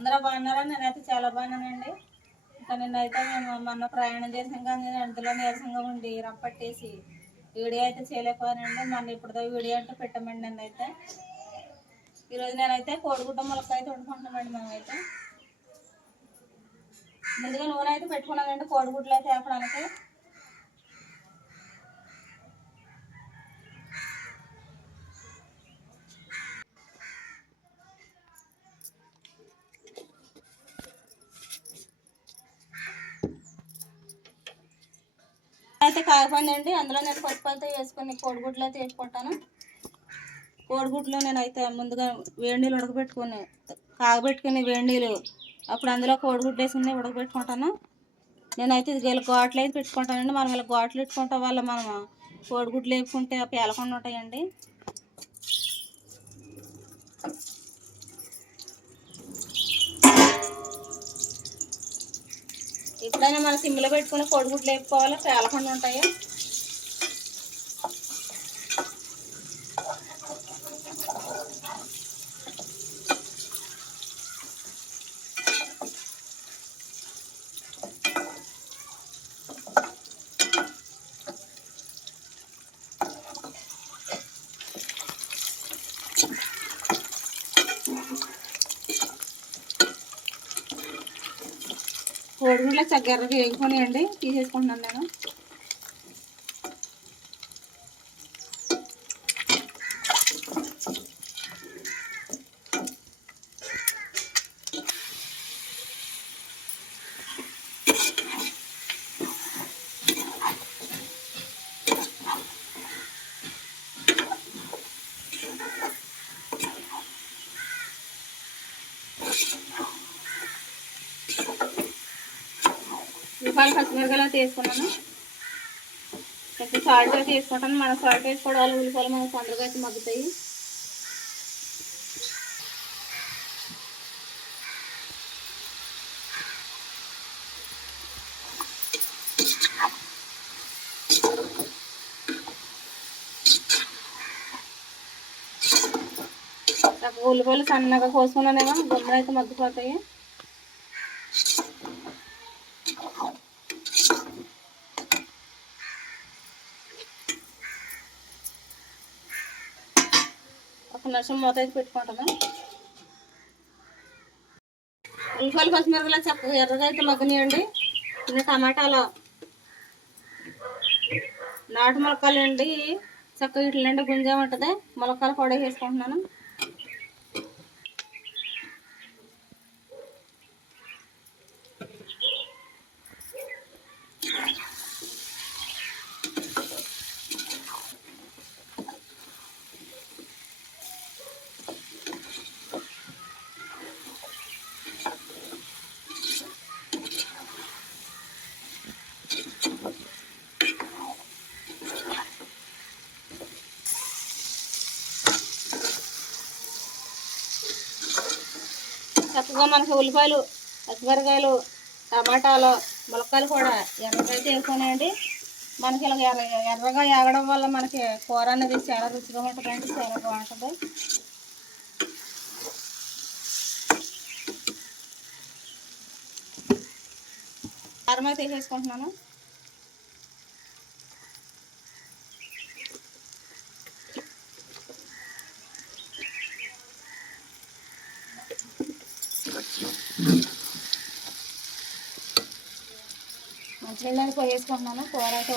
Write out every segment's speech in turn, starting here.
అందరూ బాగున్నారా? నేనైతే చాలా బాగున్నానండి. ఇంకా నిన్నైతే మేము మొన్న ప్రయాణం చేసాం కానీ నేను అందులో నీరసంగా ఉండి రంపట్టేసి వీడియో అయితే చేయలేకపోయానండి. మొన్న ఇప్పుడుదో వీడియో అంటే పెట్టమండి నన్నైతే. ఈరోజు నేనైతే కోడిగుడ్డ మొలక అయితే వండుకుంటున్నామండి మేమైతే. ముందుగా నూనె అయితే పెట్టుకున్నానండి కోడిగుడ్లు అయితే వేపడానికి. అయితే అండి. అందులో నేను పసుపు వేసుకొని కోడిగుడ్లు అయితే వేసుకుంటాను. కోడిగుడ్లు నేనైతే ముందుగా వేడి నీళ్ళు ఉడకబెట్టుకొని కాగబెట్టుకుని వేడి నీళ్ళు అప్పుడు అందులో కోడిగుడ్లు వేసుకుని ఉడకబెట్టుకుంటాను. నేనైతే ఇది గెల ఘాట్లు అయితే పెట్టుకుంటానండి. మనం ఇలా గోట్లు పెట్టుకుంటాం వల్ల మనం కోడిగుడ్లు వేసుకుంటే పేలకుండా ఉంటాయండి. ఎప్పుడైనా మన సిమ్లో పెట్టుకుని కోడిగుడ్లు వేపుకోవాలి పేలకుండా ఉంటాయి కోడిగుడ్ల చక్కెరకి అండి తీసేసుకుంటున్నాను నేను. నిమ్మకాయలు పచ్చిమిరకాయలు అయితే వేసుకున్నాను. కొంచెం సాల్ట్ అయితే వేసుకుంటాను. మనం సాల్ట్ వేసుకోవడం వల్ల ఉల్లిపాయలు మనకు తొందరగా అయితే మగ్గుతాయి. నాకు ఉల్లిపాయలు సన్నగా కోసుకున్నానేమో గుమ్మలు అయితే మగ్గిపోతాయి. నిమిషం మూత అయితే పెట్టుకుంటాను. ఉల్లిపాయలు పచ్చిమిరపకాయలు చక్క ఎర్రగా అయితే మగ్గనియండి ఇంకా టమాటాలు నాటు మొలకలు అండి చక్కగా ఇట్లండి గుంజ గుంజా ఉంటుంది. మొలకలు కూడా వేసుకుంటున్నాను. చక్కగా మనకి ఉల్లిపాయలు పచ్చిమిరకాయలు టమాటాలు ములక్కాయలు కూడా ఎర్రగా అయితే మనకి ఇలా ఎర్ర ఎర్రగా ఏగడం వల్ల మనకి కూర అనేది చాలా రుచిగా ఉంటుందండి చాలా బాగుంటుంది. కారం అయితే వేసేసుకుంటున్నాను. మంచినీళ్ళని పోయేసుకుంటున్నాను కూర అయితే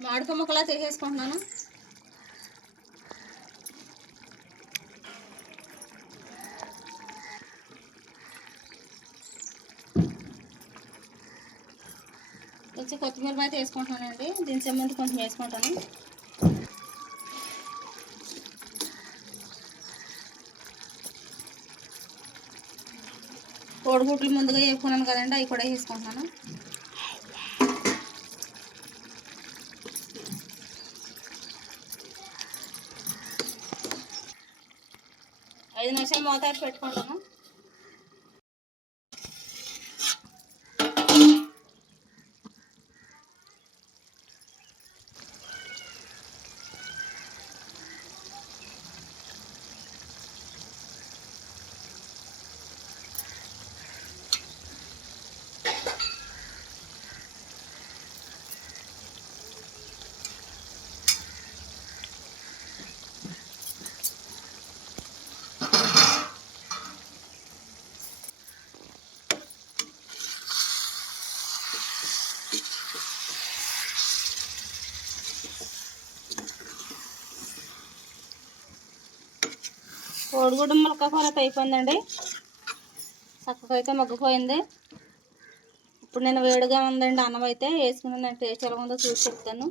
ఉడకడానికి మామిడికాయ ముక్కలా తీసేసుకుంటున్నాను వచ్చి కొత్తిమీర అయితే వేసుకుంటున్నానండి. దించే ముందు కొంచెం వేసుకుంటాను. కోడిగుడ్లు ముందుగా వేసుకున్నాను కదండి అవి కూడా వేసుకుంటున్నాను. ఐదు నిమిషాలు మోతాదు పెట్టుకుంటాను. కోడిగుడ్డు ములక కూర అయిపోయిందండి. చక్కగా అయితే మగ్గిపోయింది. ఇప్పుడు నేను వేడిగా ఉందండి అన్నం అయితే వేసుకుని నేను టేస్ట్ ఎలా ఉందో చూసి చెప్తాను.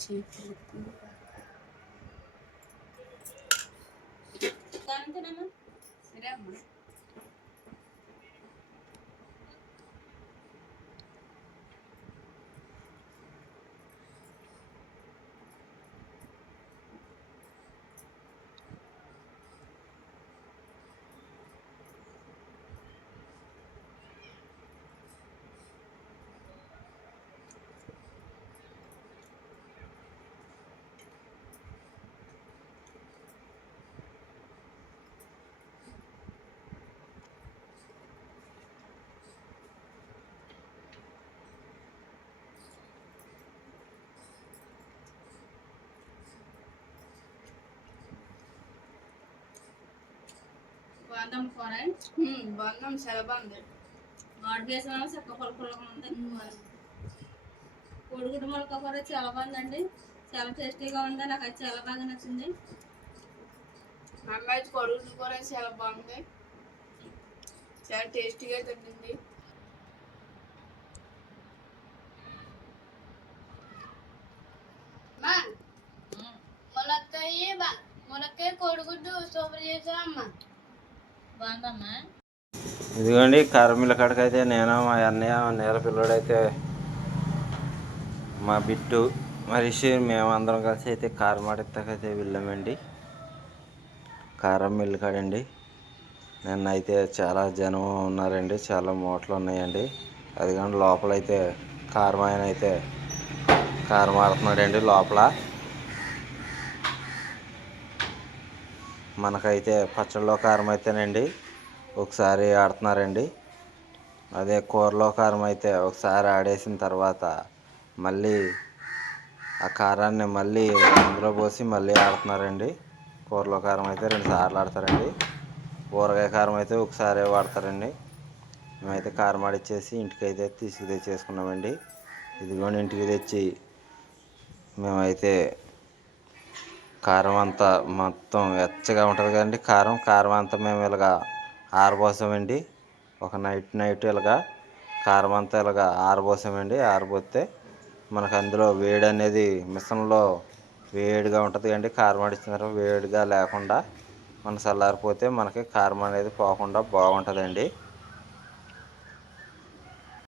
దానితోనేమో బాదం కూర బాగున్నాం చాలా బాగుంది వాడు వేసిన చెక్క పుల్ల పుల్లగా ఉంది కోడిగుడ్డు మొలక కూర చాలా బాగుందండి చాలా టేస్టీగా ఉంది నాకు అది చాలా బాగా నచ్చింది. అమ్మాయి కొడుకు కూడా చాలా బాగుంది చాలా టేస్టీగా తగ్గింది ములక్కాయ ములక్కాయ కోడిగుడ్డు సూపర్ చేసావమ్మా. ఇదిగోండి కార్మిల కాడికైతే నేను మా అన్నయ్య మా నేల పిల్లడైతే మా బిట్టు మరిషి మేము అందరం కలిసి అయితే కారమాడిత్తకైతే వెళ్ళామండి. కారం మిల్లు కాడండి. నిన్న అయితే చాలా జనం ఉన్నారండి చాలా మూటలు ఉన్నాయండి. అది కానీ లోపలైతే కారం ఆయన అయితే కారం ఆడుతున్నాడండి లోపల. మనకైతే పచ్చళ్ళలో కారం అయితేనండి ఒకసారి ఆడుతున్నారండి. అదే కూరలో కారం అయితే ఒకసారి ఆడేసిన తర్వాత మళ్ళీ ఆ కారాన్ని మళ్ళీ అందులో పోసి మళ్ళీ ఆడుతున్నారండి. కూరలో కారం అయితే రెండు సార్లు ఆడతారండి. ఊరగాయ కారం అయితే ఒకసారి వాడతారండి. మేమైతే కారం ఆడిచ్చేసి ఇంటికైతే తీసుకు తెచ్చేసుకున్నామండి ఇదిగోండి ఇంటికి తెచ్చి మేమైతే కారం అంతా మొత్తం వెచ్చగా ఉంటుంది కదండి. కారం కారం అంతా మేము ఇలాగా ఆరబోసామండి. ఒక నైట్ నైట్ ఇలాగా కారం అంతా ఇలాగా ఆరబోసామండి. ఆరబోస్తే మనకు అందులో వేడి అనేది మిషన్లో వేడిగా ఉంటుంది అండి కారం ఆడిచ్చిన తర్వాత వేడిగా లేకుండా మన చల్లారిపోతే మనకి కారం అనేది పోకుండా బాగుంటుందండి.